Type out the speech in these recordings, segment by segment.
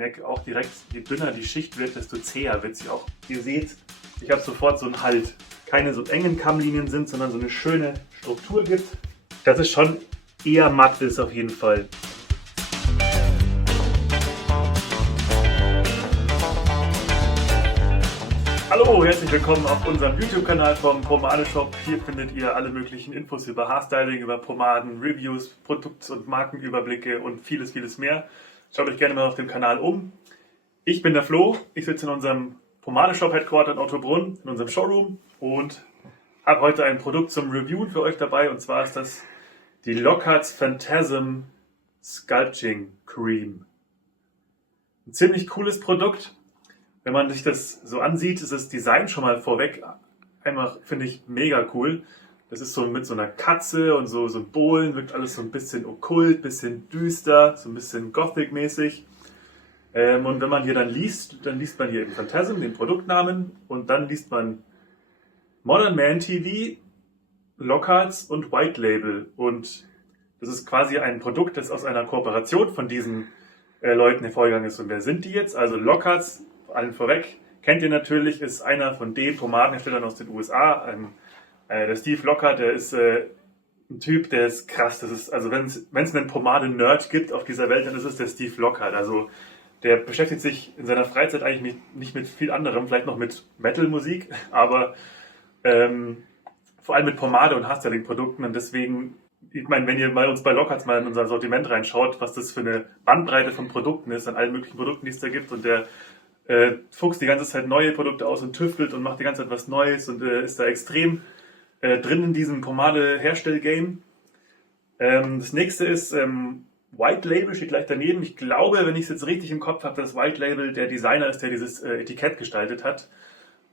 merke auch direkt, je dünner die Schicht wird, desto zäher wird sie auch. Ihr seht, ich habe sofort so einen Halt. Keine so engen Kammlinien sind, sondern so eine schöne Struktur gibt. Dass es schon eher matt ist auf jeden Fall. Hallo, herzlich willkommen auf unserem YouTube-Kanal vom Pomade-Shop. Hier findet ihr alle möglichen Infos über Haarstyling, über Pomaden, Reviews, Produkt- und Markenüberblicke und vieles, vieles mehr. Schaut euch gerne mal auf dem Kanal um. Ich bin der Flo, ich sitze in unserem Pomade-Shop-Headquarter in Ottobrunn, in unserem Showroom und habe heute ein Produkt zum Reviewen für euch dabei, und zwar ist das die Lockhart's Phantasm Sculpting Cream. Ein ziemlich cooles Produkt. Wenn man sich das so ansieht, ist das Design schon mal vorweg einfach, finde ich, mega cool. Das ist so mit so einer Katze und so Symbolen, wirkt alles so ein bisschen okkult, bisschen düster, so ein bisschen Gothic-mäßig. Und wenn man hier dann liest man hier eben Phantasm, den Produktnamen, und dann liest man Modern Man TV, Lockhart's und White Label. Und das ist quasi ein Produkt, das aus einer Kooperation von diesen Leuten hervorgegangen ist. Und wer sind die jetzt? Also Lockhart's, allen vorweg, kennt ihr natürlich, ist einer von den Pomadenherstellern aus den USA. Der Steve Lockhart, der ist ein Typ, der ist krass. Das ist, also wenn es einen Pomade-Nerd gibt auf dieser Welt, dann ist es der Steve Lockhart. Also der beschäftigt sich in seiner Freizeit eigentlich nicht mit viel anderem, vielleicht noch mit Metal-Musik, aber vor allem mit Pomade und Haarstyling-Produkten. Und deswegen, ich meine, wenn ihr bei uns bei Lockhart's mal in unser Sortiment reinschaut, was das für eine Bandbreite von Produkten ist, an allen möglichen Produkten, die es da gibt, und der fuchst die ganze Zeit neue Produkte aus und tüftelt und macht die ganze Zeit was Neues und ist da extrem drin in diesem Pomade-Herstell-Game. Das nächste ist White Label, steht gleich daneben. Ich glaube, wenn ich es jetzt richtig im Kopf habe, dass White Label der Designer ist, der dieses Etikett gestaltet hat.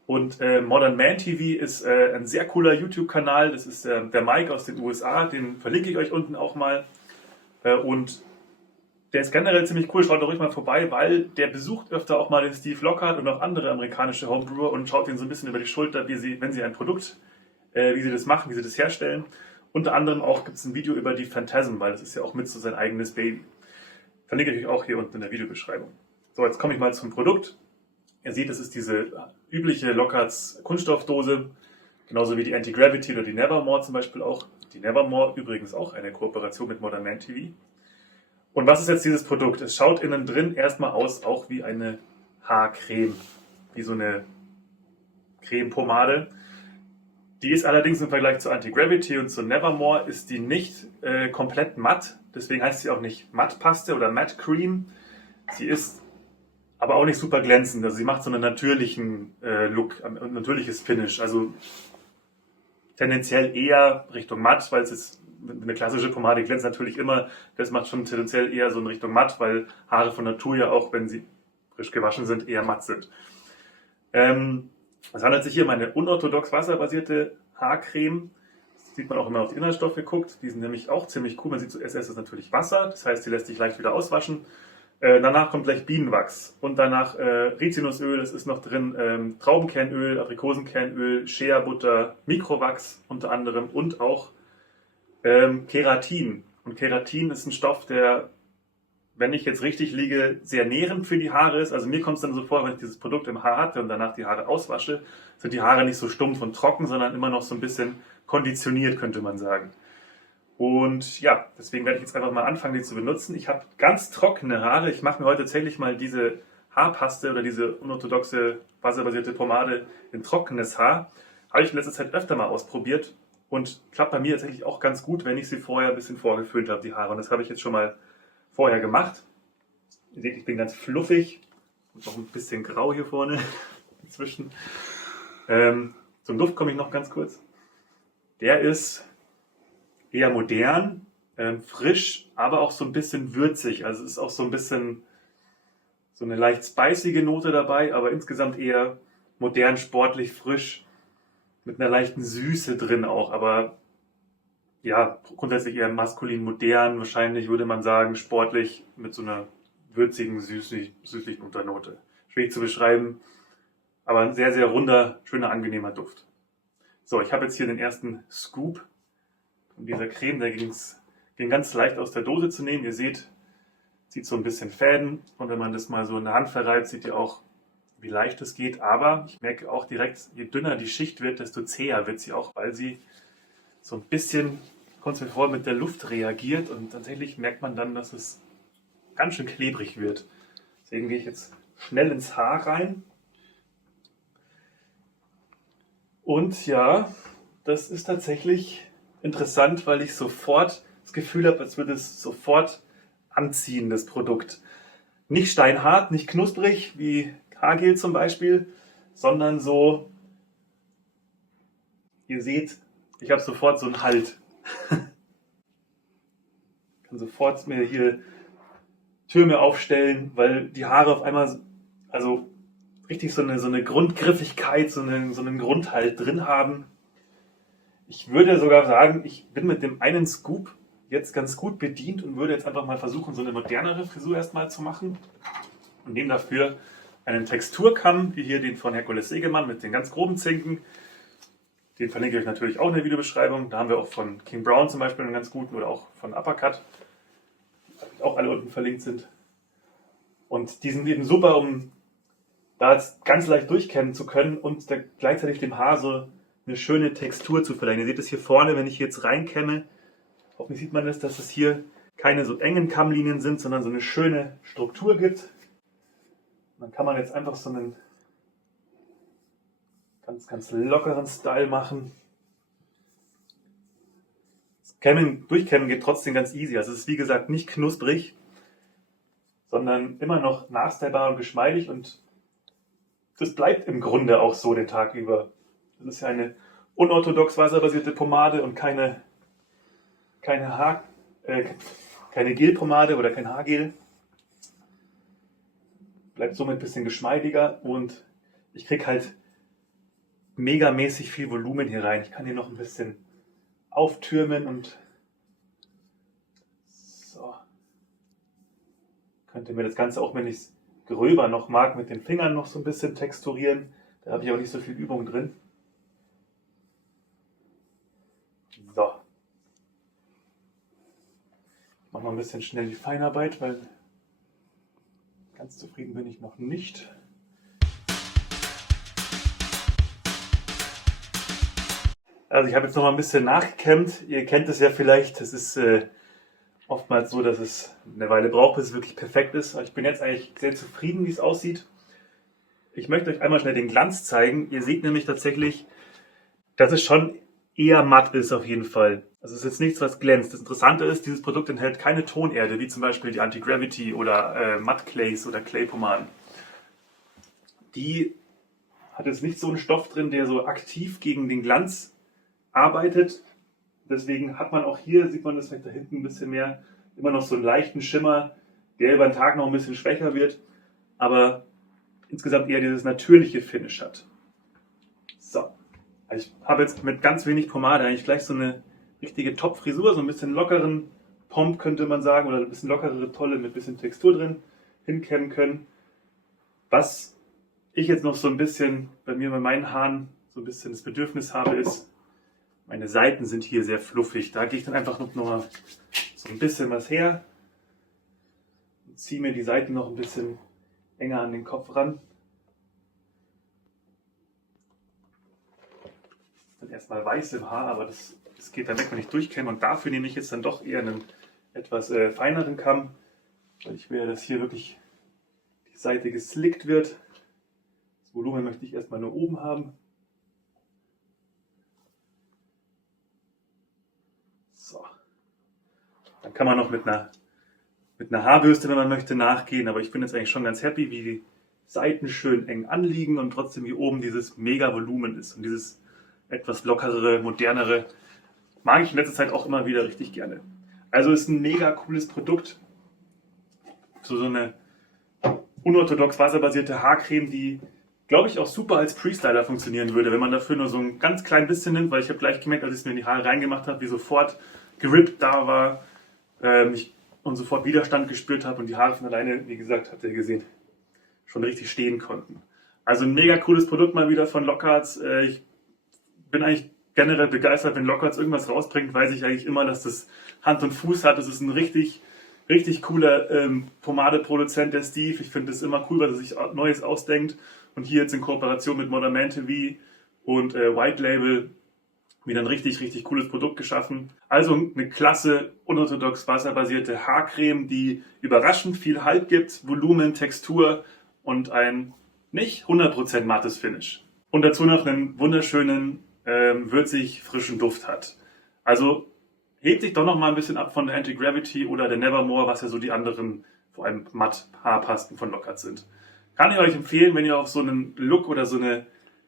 Und Modern Man TV ist ein sehr cooler YouTube-Kanal. Das ist der Mike aus den USA, den verlinke ich euch unten auch mal. Und der ist generell ziemlich cool, schaut doch ruhig mal vorbei, weil der besucht öfter auch mal den Steve Lockhart und auch andere amerikanische Homebrewer und schaut ihnen so ein bisschen über die Schulter, wenn sie ein Produkt, wie sie das machen, wie sie das herstellen. Unter anderem auch gibt es ein Video über die Phantasm, weil das ist ja auch mit so sein eigenes Baby. Verlinke ich euch auch hier unten in der Videobeschreibung. So, jetzt komme ich mal zum Produkt. Ihr seht, es ist diese übliche Lockhart's Kunststoffdose, genauso wie die Anti-Gravity oder die Nevermore zum Beispiel auch. Die Nevermore übrigens auch eine Kooperation mit Modern Man TV. Und was ist jetzt dieses Produkt? Es schaut innen drin erstmal aus auch wie eine Haarcreme, wie so eine Cremepomade. Die ist allerdings im Vergleich zur Anti-Gravity und zur Nevermore ist die nicht komplett matt. Deswegen heißt sie auch nicht Mattpaste oder Matte Cream. Sie ist aber auch nicht super glänzend. Also sie macht so einen natürlichen Look, ein natürliches Finish. Also tendenziell eher Richtung matt, weil es ist eine klassische Pomade glänzt natürlich immer. Das macht schon tendenziell eher so in Richtung matt, weil Haare von Natur ja auch, wenn sie frisch gewaschen sind, eher matt sind. Es handelt sich hier um eine unorthodox wasserbasierte Haarcreme. Das sieht man auch, wenn man auf die Inhaltsstoffe guckt. Die sind nämlich auch ziemlich cool. Man sieht zuerst ist natürlich Wasser, das heißt, die lässt sich leicht wieder auswaschen. Danach kommt gleich Bienenwachs und danach Rizinusöl, es ist noch drin Traubenkernöl, Aprikosenkernöl, Shea-Butter, Mikrowachs unter anderem und auch Keratin. Und Keratin ist ein Stoff, der, wenn ich jetzt richtig liege, sehr nährend für die Haare ist. Also mir kommt es dann so vor, wenn ich dieses Produkt im Haar hatte und danach die Haare auswasche, sind die Haare nicht so stumpf und trocken, sondern immer noch so ein bisschen konditioniert, könnte man sagen. Und ja, deswegen werde ich jetzt einfach mal anfangen, die zu benutzen. Ich habe ganz trockene Haare. Ich mache mir heute tatsächlich mal diese Haarpaste oder diese unorthodoxe wasserbasierte Pomade in trockenes Haar. Habe ich in letzter Zeit öfter mal ausprobiert und klappt bei mir tatsächlich auch ganz gut, wenn ich sie vorher ein bisschen vorgeföhnt habe, die Haare. Und das habe ich jetzt schon mal vorher gemacht. Ihr seht, ich bin ganz fluffig und noch ein bisschen grau hier vorne inzwischen. Zum Duft komme ich noch ganz kurz. Der ist eher modern, frisch, aber auch so ein bisschen würzig. Also es ist auch so ein bisschen so eine leicht spicige Note dabei, aber insgesamt eher modern, sportlich, frisch, mit einer leichten Süße drin auch. Aber ja, grundsätzlich eher maskulin, modern, wahrscheinlich würde man sagen, sportlich, mit so einer würzigen, süßlichen Unternote. Schwierig zu beschreiben, aber ein sehr, sehr runder, schöner, angenehmer Duft. So, ich habe jetzt hier den ersten Scoop von dieser Creme, der ging ganz leicht aus der Dose zu nehmen. Ihr seht, Zieht so ein bisschen Fäden und wenn man das mal so in der Hand verreibt, seht ihr auch, wie leicht es geht. Aber ich merke auch direkt, je dünner die Schicht wird, desto zäher wird sie auch, weil sie so ein bisschen, kommt mir vor, mit der Luft reagiert und tatsächlich merkt man dann, dass es ganz schön klebrig wird. Deswegen gehe ich jetzt schnell ins Haar rein. Und ja, das ist tatsächlich interessant, weil ich sofort das Gefühl habe, als würde es sofort anziehen, das Produkt. Nicht steinhart, nicht knusprig wie Haargel zum Beispiel, sondern so, ihr seht, ich habe sofort so einen Halt. Ich kann sofort mir hier Türme aufstellen, weil die Haare auf einmal, also richtig so eine Grundgriffigkeit, so einen Grundhalt drin haben. Ich würde sogar sagen, ich bin mit dem einen Scoop jetzt ganz gut bedient und würde jetzt einfach mal versuchen, so eine modernere Frisur erstmal zu machen. Und nehme dafür einen Texturkamm, wie hier den von Herkules Segemann mit den ganz groben Zinken. Den verlinke ich euch natürlich auch in der Videobeschreibung. Da haben wir auch von King Brown zum Beispiel einen ganz guten oder auch von Uppercut, die auch alle unten verlinkt sind. Und die sind eben super, um da jetzt ganz leicht durchkämmen zu können und gleichzeitig dem Haar so eine schöne Textur zu verleihen. Ihr seht es hier vorne, wenn ich jetzt reinkämme, hoffentlich sieht man das, dass es hier keine so engen Kammlinien sind, sondern so eine schöne Struktur gibt. Und dann kann man jetzt einfach so einen ganz lockeren Style machen. Das Durchkämmen geht trotzdem ganz easy. Also es ist wie gesagt nicht knusprig, sondern immer noch nachstylbar und geschmeidig und das bleibt im Grunde auch so den Tag über. Das ist ja eine unorthodox wasserbasierte Pomade und keine Gelpomade oder kein Haargel. Bleibt somit ein bisschen geschmeidiger und ich kriege halt megamäßig viel Volumen hier rein. Ich kann hier noch ein bisschen auftürmen und so. Könnte mir das Ganze auch, wenn ich es gröber noch mag, mit den Fingern noch so ein bisschen texturieren. Da habe ich auch nicht so viel Übung drin. So. Ich mache noch ein bisschen schnell die Feinarbeit, weil ganz zufrieden bin ich noch nicht. Also ich habe jetzt noch mal ein bisschen nachgekämmt. Ihr kennt es ja vielleicht. Es ist oftmals so, dass es eine Weile braucht, bis es wirklich perfekt ist. Aber ich bin jetzt eigentlich sehr zufrieden, wie es aussieht. Ich möchte euch einmal schnell den Glanz zeigen. Ihr seht nämlich tatsächlich, dass es schon eher matt ist auf jeden Fall. Also es ist jetzt nichts, was glänzt. Das Interessante ist, dieses Produkt enthält keine Tonerde, wie zum Beispiel die Anti-Gravity oder Matte Clays oder Clay-Pomaden. Die hat jetzt nicht so einen Stoff drin, der so aktiv gegen den Glanz arbeitet. Deswegen hat man auch hier, sieht man das vielleicht da hinten ein bisschen mehr, immer noch so einen leichten Schimmer, der über den Tag noch ein bisschen schwächer wird, aber insgesamt eher dieses natürliche Finish hat. So, ich habe jetzt mit ganz wenig Pomade eigentlich gleich so eine richtige Top-Frisur, so ein bisschen lockeren Pomp könnte man sagen, oder ein bisschen lockerere Tolle mit ein bisschen Textur drin hinkämmen können. Was ich jetzt noch so ein bisschen bei meinen Haaren so ein bisschen das Bedürfnis habe, ist, meine Seiten sind hier sehr fluffig. Da gehe ich dann einfach noch mal so ein bisschen was her und ziehe mir die Seiten noch ein bisschen enger an den Kopf ran. Dann erstmal weiß im Haar, aber das geht dann weg, wenn ich durchkämme. Und dafür nehme ich jetzt dann doch eher einen etwas feineren Kamm, weil ich will, dass hier wirklich die Seite geslickt wird. Das Volumen möchte ich erstmal nur oben haben. So. Dann kann man noch mit einer Haarbürste, wenn man möchte, nachgehen. Aber ich bin jetzt eigentlich schon ganz happy, wie die Seiten schön eng anliegen und trotzdem hier oben dieses mega Volumen ist. Und dieses etwas lockerere, modernere mag ich in letzter Zeit auch immer wieder richtig gerne. Also ist ein mega cooles Produkt. So eine unorthodox wasserbasierte Haarcreme, die, glaube ich, auch super als Pre-Styler funktionieren würde, wenn man dafür nur so ein ganz klein bisschen nimmt, weil ich habe gleich gemerkt, als ich es mir in die Haare reingemacht habe, wie sofort gerippt da war und sofort Widerstand gespürt habe und die Haare von alleine, wie gesagt, habt ihr gesehen, schon richtig stehen konnten. Also ein mega cooles Produkt mal wieder von Lockharts. Ich bin eigentlich generell begeistert, wenn Lockharts irgendwas rausbringt, weiß ich eigentlich immer, dass das Hand und Fuß hat. Das ist ein richtig Richtig cooler Pomadeproduzent, der Steve. Ich finde es immer cool, was er sich Neues ausdenkt. Und hier jetzt in Kooperation mit Modern Man TV und White Label wieder ein richtig, richtig cooles Produkt geschaffen. Also eine klasse, unorthodox wasserbasierte Haarcreme, die überraschend viel Halt gibt, Volumen, Textur und ein nicht 100% mattes Finish. Und dazu noch einen wunderschönen, würzig frischen Duft hat. Also hebt sich doch noch mal ein bisschen ab von der Anti-Gravity oder der Nevermore, was ja so die anderen, vor allem Matt-Haarpasten von Lockhart sind. Kann ich euch empfehlen, wenn ihr auf so einen Look oder so eine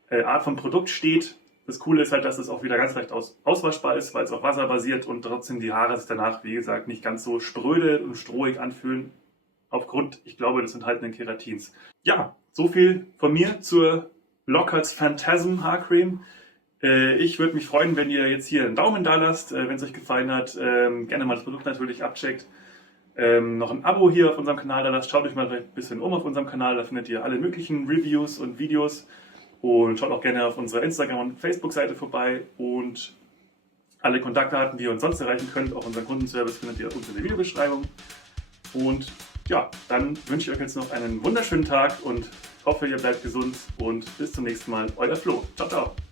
Art von Produkt steht. Das Coole ist halt, dass es auch wieder ganz leicht auswaschbar ist, weil es auf Wasser basiert und trotzdem die Haare sich danach, wie gesagt, nicht ganz so spröde und strohig anfühlen. Aufgrund, ich glaube, des enthaltenen Keratins. Ja, so viel von mir zur Lockhart's Phantasm Haarcreme. Ich würde mich freuen, wenn ihr jetzt hier einen Daumen da lasst, wenn es euch gefallen hat. Gerne mal das Produkt natürlich abcheckt. Noch ein Abo hier auf unserem Kanal da lasst. Schaut euch mal ein bisschen um auf unserem Kanal. Da findet ihr alle möglichen Reviews und Videos. Und schaut auch gerne auf unserer Instagram- und Facebook-Seite vorbei. Und alle Kontaktdaten, die ihr uns sonst erreichen könnt, auch unseren Kundenservice, findet ihr unten in der Videobeschreibung. Und ja, dann wünsche ich euch jetzt noch einen wunderschönen Tag und hoffe, ihr bleibt gesund. Und bis zum nächsten Mal. Euer Flo. Ciao, ciao.